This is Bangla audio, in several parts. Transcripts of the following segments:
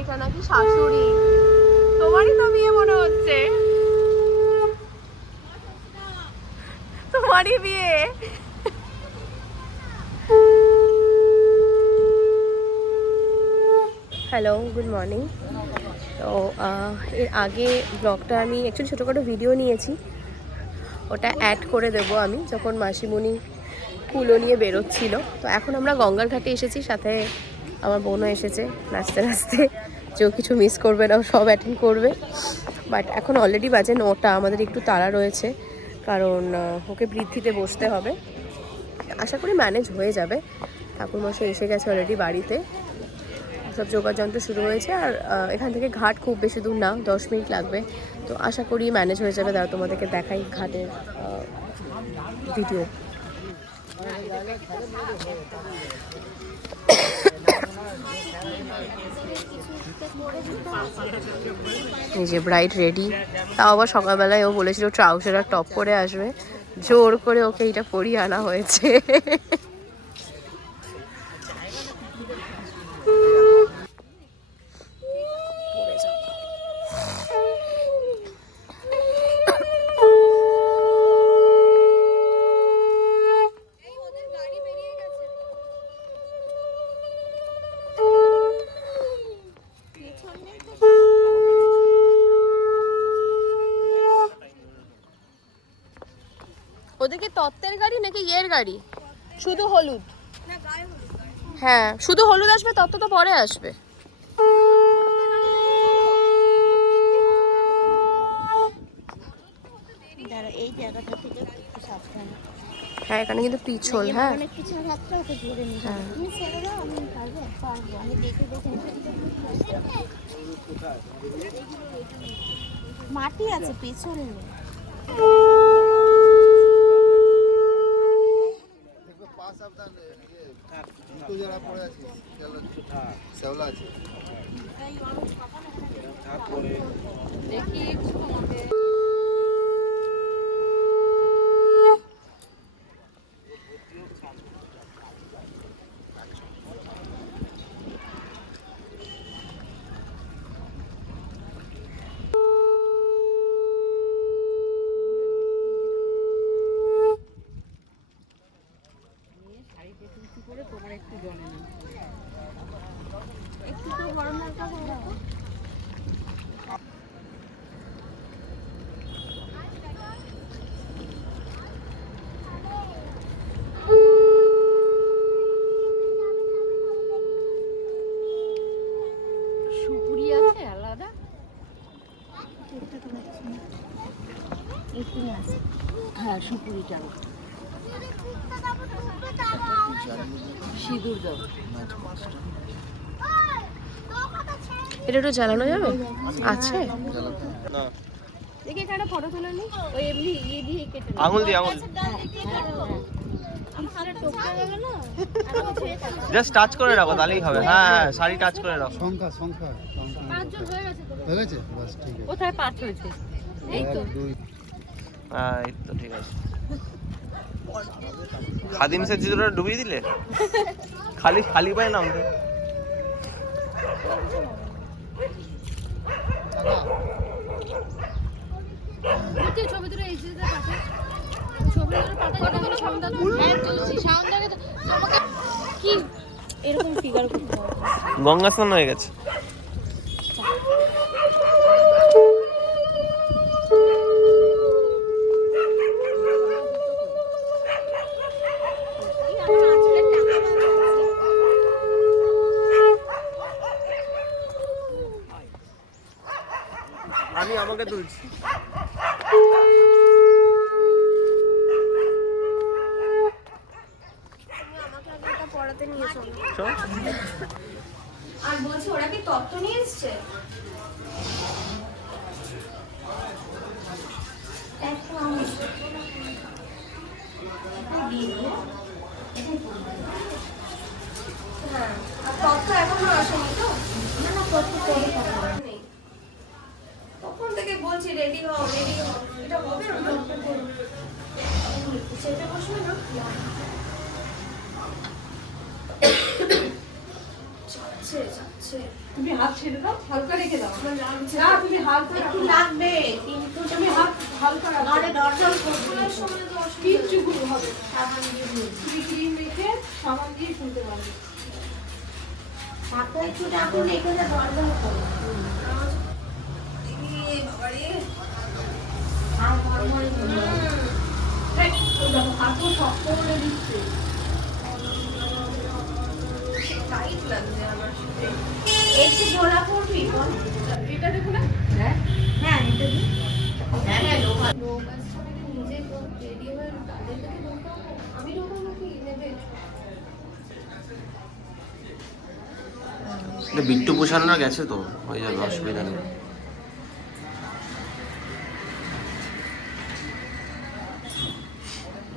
এটা নাকি শাশুড়ি, তোমারই তো বিয়ে মনে হচ্ছে, তোমারই বিয়ে। Hello, good morning. তো এর আগে ব্লগটা আমি অ্যাকচুয়ালি ছোটোখাটো ভিডিও নিয়েছি, ওটা অ্যাড করে দেবো আমি যখন মাসিমণি কুলো নিয়ে বেরোচ্ছিল। তো এখন আমরা গঙ্গার ঘাটে এসেছি, সাথে আমার বোনও এসেছে নাচতে নাচতে, কেউ কিছু মিস করবে না, সব অ্যাটেন্ড করবে। বাট এখন অলরেডি বাজে 9টা, আমাদের একটু তাড়া রয়েছে কারণ ওকে বৃদ্ধিতে বসতে হবে। আশা করি ম্যানেজ হয়ে যাবে। ঠাকুরমশাই এসে গেছে অলরেডি বাড়িতে, সব যোগাযন্ত্র শুরু হয়েছে। আর এখান থেকে ঘাট খুব বেশি দূর না, 10 মিনিট লাগবে। তো আশা করি ম্যানেজ হয়ে যাবে। দাঁড়া তোমাদেরকে দেখাই ঘাটের ভিডিও। এই যে ব্রাইড রেডি, তাও আবার সকালবেলায় ও বলেছিল ট্রাউজার আর টপ পরে আসবে, জোর করে ওকে এটা পরিয়ে আনা হয়েছে। ওদের কি তত্ত্বের গাড়ি নাকি ইয়ের গাড়ি? শুধু হলুদ? হ্যাঁ, শুধু হলুদ আসবে, তত্ত্ব তো পরে আসবে। এই জায়গাটা থেকে একটু সাবধানে। হ্যাঁ, এখানে কিন্তু পিছল। হ্যাঁ, অনেক কিছু রাখতে ওকে ধরে নিতে হবে। তুমি ছেড়ে দাও, আমি পারবো পারবো, আমি দেখে দেখে মাটি আছে পেছনে। দেখি একটু তো গরম হালকা করে রাখো। সুপুরি আছে আলাদা? একটু আছে। হ্যাঁ, সুপুরিটা সিঁদুর দাও। এটা একটু জ্বালানো যাবে? আছে না, দেখি একটা ফটো তুলে নি, ওই এমনি ইয়ে দিয়ে কেটে নাও। আঙুল দিয়ে আঙুল জাস্ট টাচ করে রাখো, তাহলেই হবে। হ্যাঁ হ্যাঁ, শাড়ি টাচ করে রাখো। সংখ্যা সংখ্যা পাঁচজন হয়ে গেছে তো? হয়ে গেছে, বাস ঠিক আছে। কোথায় পাঁচ হয়েছে? এই তো। 1 2 হ্যাঁ, এই তো ঠিক আছে। খাদিম সে জিদুরা ডুবিয়ে দিলে, খালি খালি পায় নামতে। ছবি তুলে এই যে পাশে ছবি তুলে পাঠাই দিলে সাউন্ড দাও। হ্যাঁ, তুলছি সাউন্ড দাও। তোমাকে কি এরকম ফিগার করতে হবে? গঙ্গা স্নান হয়ে গেছে। আমি আমাকে তুলছি। আর বলছি ওরা কি তত্ত্ব নিয়ে এসছে? হ্যাঁ, আর তত্ত্ব এখনো আসেনি তো? না না, কত করে নেই। তখন থেকে বলছি রেডি হও রেডি হও, এটা হবে না। সেটা বসবে না, যাচ্ছে যাচ্ছে। তুমি হাত ছেড়ে দাও, হালকা রেখে দাও। না তুমি হালকা একটু লাগবে কিন্তু তুমি হাত হালকা রাখো। নড়ে দরজা করবে কিচ্ছু হবে সাবান দিয়ে তুমি ক্রিম রেখে সাবান দিয়ে শুনতে পারবে। হাতটা একটু টাকুন রেখে দে দরজা করবে। আর নরমাল হাতও শক্ত করে দিচ্ছে। একটু জোড়া করবি বল। এটা দেখো না, হ্যাঁ এটা দি। হ্যাঁ বিট্টু পোষানরা গেছে তো, ওই জন্য অসুবিধা নেই।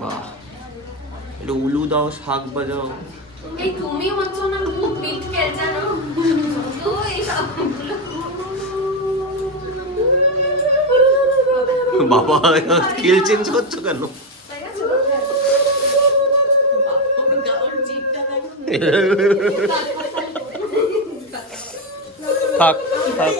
বাহ, একটু উলু দাও, শাক বাজাও। এই তুমি হচ্ছ না খুব বিট খেল জানো তো এই সবগুলো বাবা স্কেল চেঞ্জ করছো কেন? থাক থাক।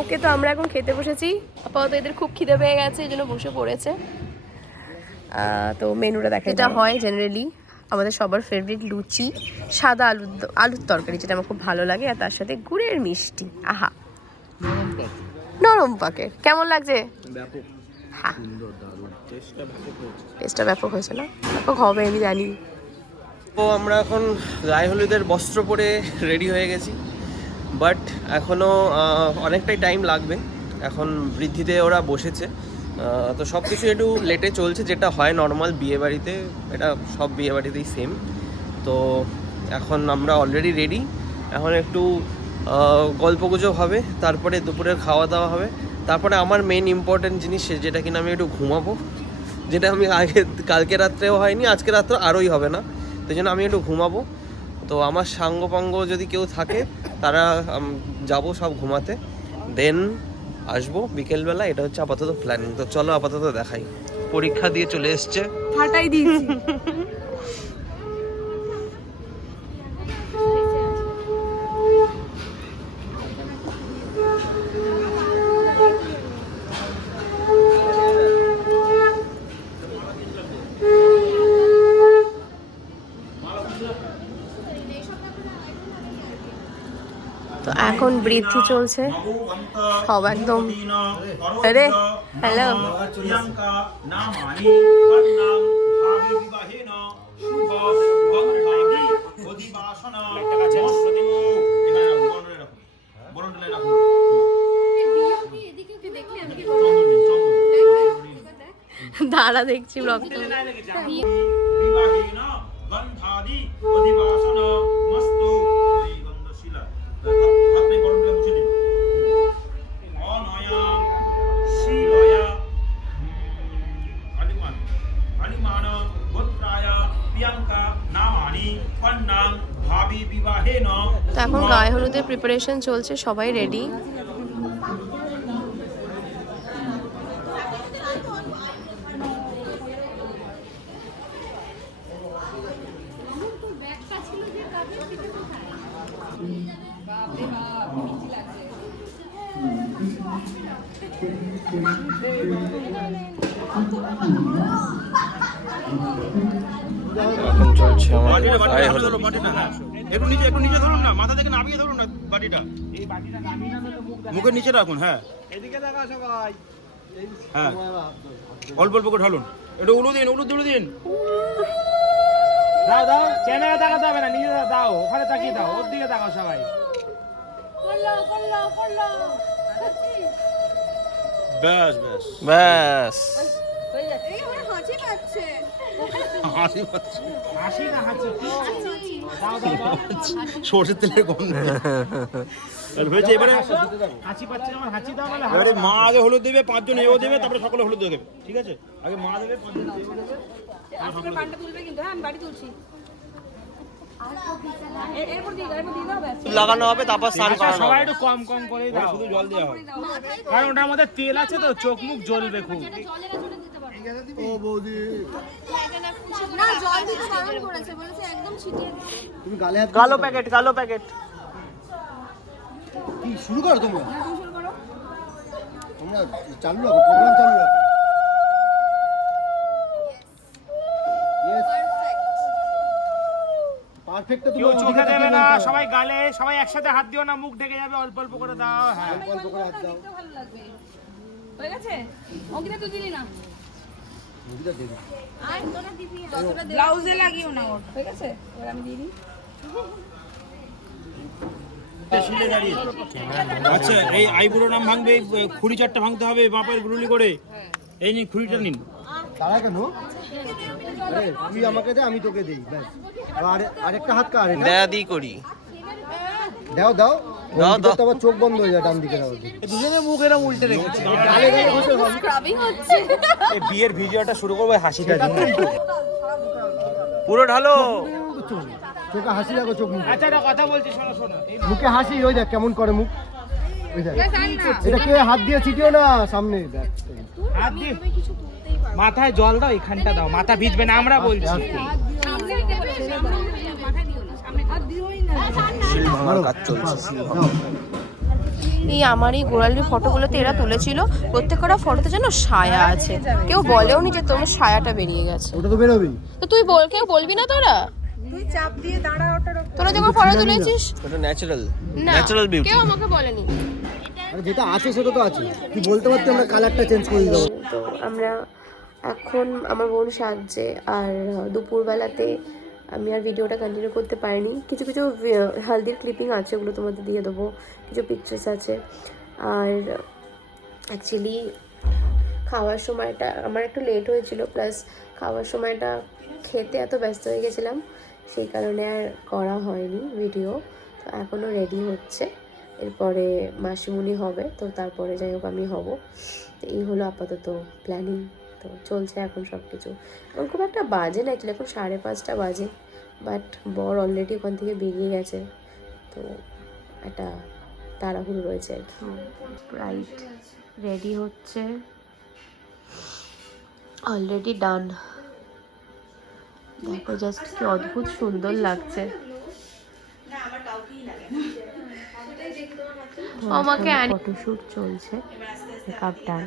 ওকে, তো আমরা এখন খেতে বসেছি। আপাতত এদের খুব খিদে পেয়ে গেছে, এই জন্য বসে পড়েছে। তো মেনুটা দেখা যেটা হয় জেনারেলি আমাদের সবার ফেভারিট লুচি, সাদা আলুর তরকারি, যেটা আমার খুব ভালো লাগে, আর তার সাথে গুড়ের মিষ্টি। আহা, নরম পাকের। কেমন লাগছে? হ্যাঁ, টেস্টটা ব্যাপক হয়েছে না? ব্যাপক হবে আমি জানি। তো আমরা এখন গায়ে হলুদের বস্ত্র পরে রেডি হয়ে গেছি, বাট এখনও অনেকটাই টাইম লাগবে। এখন বৃদ্ধিতে ওরা বসেছে, তো সব কিছু একটু লেটে চলছে, যেটা হয় নর্মাল বিয়েবাড়িতে, এটা সব বিয়েবাড়িতেই সেম। তো এখন আমরা অলরেডি রেডি, এখন একটু গল্পগুজব হবে, তারপরে দুপুরের খাওয়া দাওয়া হবে, তারপরে আমার মেন ইম্পর্ট্যান্ট জিনিস যেটা কিনা আমি একটু ঘুমাবো, যেটা আমি কালকে রাত্রেও হয়নি, আজকে রাত্রে আরোই হবে না, তো জন্য আমি একটু ঘুমাবো। তো আমার সাঙ্গপাঙ্গ যদি কেউ থাকে তারা যাবো সব ঘুমাতে, দেন আসবো বিকেলবেলা। এটা হচ্ছে আপাতত প্ল্যানিং। তো চলো আপাতত দেখাই। পরীক্ষা দিয়ে চলে এসছে, ফাটাই দিয়েছি। তো এখন বৃদ্ধি চলছে, সব একদম আরে হ্যালো। দাঁড়া দেখছি ব্লগ। গন্ধাদি অধিবাসন মস্তু এই গন্ধশীলা আপনি গরম দিলে মুছে দিন অনয়া শিলয়া আলিমান গোত্রায় প্রিয়াঙ্কা নামানি পন্নাং ভাবি বিবাহেন। তো এখন গায়ে হলুদের প্রিপারেশন চলছে, সবাই রেডি। এখন চলছে চলছে আমার বাটিটা গায়ে হাতে হলুদ। ধরো, বাটিটা, হ্যাঁ। একটু নিচে ধরুন না, মাথা থেকে নামিয়ে ধরুন না বাটিটা। মুখের নিচে রাখুন, হ্যাঁ। হ্যাঁ, অল্প অল্প করে ঢালুন। একটু উলু দিন। দাও ক্যামেরা তাকাতে হবে না, নিজে দাও, ওখানে তাকিয়ে দাও, ওর দিকে তাকাও সবাই। ব্যাস ব্যাস হাসি পাচ্ছে। হাসি না হাসি, দাও সরষের তেলের গন্ধ হয়েছে। এবারে হাসি পাচ্ছে আমার, হাসি দাও মানে এবারে মা আগে হলুদ দেবে, 5 জন এও দেবে, তারপরে সকলে হলুদ দেবে, ঠিক আছে? আগে মা দেবে, 5 জন এও দেবে। লাগানো হবে, তারপর স্নান করানো সবাই হবে। একটু কম কম করে দাও, শুধু জল দেওয়া হবে। কারণ ওটার মধ্যে তেল আছে তো, চোখ মুখ জ্বলবে খুব। না জল দিতে বারণ করেছে, বলেছে একদম ছিটিয়ে দিতে। তুমি গালে হাত কালো প্যাকেট কি শুরু করো তোমরা? তোমরা চালু রাখো, প্রোগ্রাম চালু রাখো। Yes perfect. তো কেউ চোখে দেবে না, সবাই গালে, সবাই একসাথে হাত দিও না, মুখ ঢেকে যাবে, অল্প অল্প করে দাও। হ্যাঁ, অল্প করে হাত দাও। হয়ে গেছে? অঙ্কিতা তুই দিলি না? মুভিটা দেখো। আর তোরা দিবি যতটা ব্লাউজে লাগিও না ওটা। হয়ে গেছে? এবার আমি দিয়ে দিই। শিলে দাঁড়িয়ে। আচ্ছা, এই আইবুড়ো নাম ভাঙবে, এই খুঁড়ি 4টা ভাঙতে হবে, বাপের গুলুলি করে। এই নিন, খুঁড়িটা নিন। তারা কেন? আরে তুই আমাকে দে, আমি তোকে দেই, ব্যাস। আর আরেকটা হাত কার এটা? দাদি করি। দাও দাও। দাও, দাও। তো আবার চোখ বন্ধ হয়ে যায় ডান দিকে দাও। দুজনে মুখ এরকম উল্টে রেখেছে। গালে গালে বসে ভাঙ। স্ক্রাবিং হচ্ছে। এই বিয়ের ভিডিওটা শুরু করবো হাসিটা দিয়ে। পুরো ঢালো। চোখে হাসি রাখো, চোখ মুখ। আচ্ছা একটা কথা বলছি, শোনো এই মুখে হাসি, ওই দেখ কেমন করে মুখ। ওই দেখ। এটা কে হাত দিয়ে ছিটিও না সামনে, দেখ। হাত দিয়ে মাথায় জল দাও, এখানটা দাও, মাথা ভিজবে না, আমরা বলছি। সামনে দিতে বলেছে, সামনে মাথায় দিও না, সামনে আর দিওই না। শিল ভাঙার কাজ চলছে। দাও। এই আমার এই গোড়ালির ফটোগুলোতে এরা তুলেছিল, প্রত্যেকটা ফটোতে যেন সায়া আছে। কেউ বলেও নি যে তোমার সায়াটা বেরিয়ে গেছে। ওটা তো বেরোবেই। তো তুই কেউ বলবি না তোরা? তোরা যখন ফটো তুলেছিস ওটা ন্যাচারাল না, বিউটি। কেউ আমাকে বলেনি। আরে যেটা আছে সেটা তো আছে, তুই বলতে পারতি আমরা কালারটা চেঞ্জ করে দেবো। তো আমরা এখন আমার বোন সাজছে, আর দুপুরবেলাতে আমি আর ভিডিওটা কন্টিনিউ করতে পারিনি। কিছু হালদির ক্লিপিং আছে, ওগুলো তোমাদের দিয়ে দেবো, কিছু পিকচার্স আছে। আর অ্যাকচুয়ালি খাওয়ার সময়টা আমার একটু লেট হয়েছিল, প্লাস খাওয়ার সময়টা খেতে এত ব্যস্ত হয়ে গেছিলাম, সেই কারণে আর করা হয়নি ভিডিও। তো এখনও রেডি হচ্ছে, এরপরে মাসিমুনি হবে, তো তারপরে যাই হোক আমি হব। তো এই হলো আপাতত প্ল্যানিং। তো চলছে এখন সব কিছু। এখন খুব একটা বাজে না, অ্যাকচুয়ালি এখন 5:30 বাজে, বাট বর অলরেডি ওখান থেকে বেরিয়ে গেছে, তো একটা তাড়াহুড়ো রয়েছে আর কি। রাইট রেডি হচ্ছে, অলরেডি ডান। দেখো জাস্ট কি অদ্ভুত সুন্দর লাগছে। আমাকে ফটোশ্যুট চলছে, মেকআপ ডান।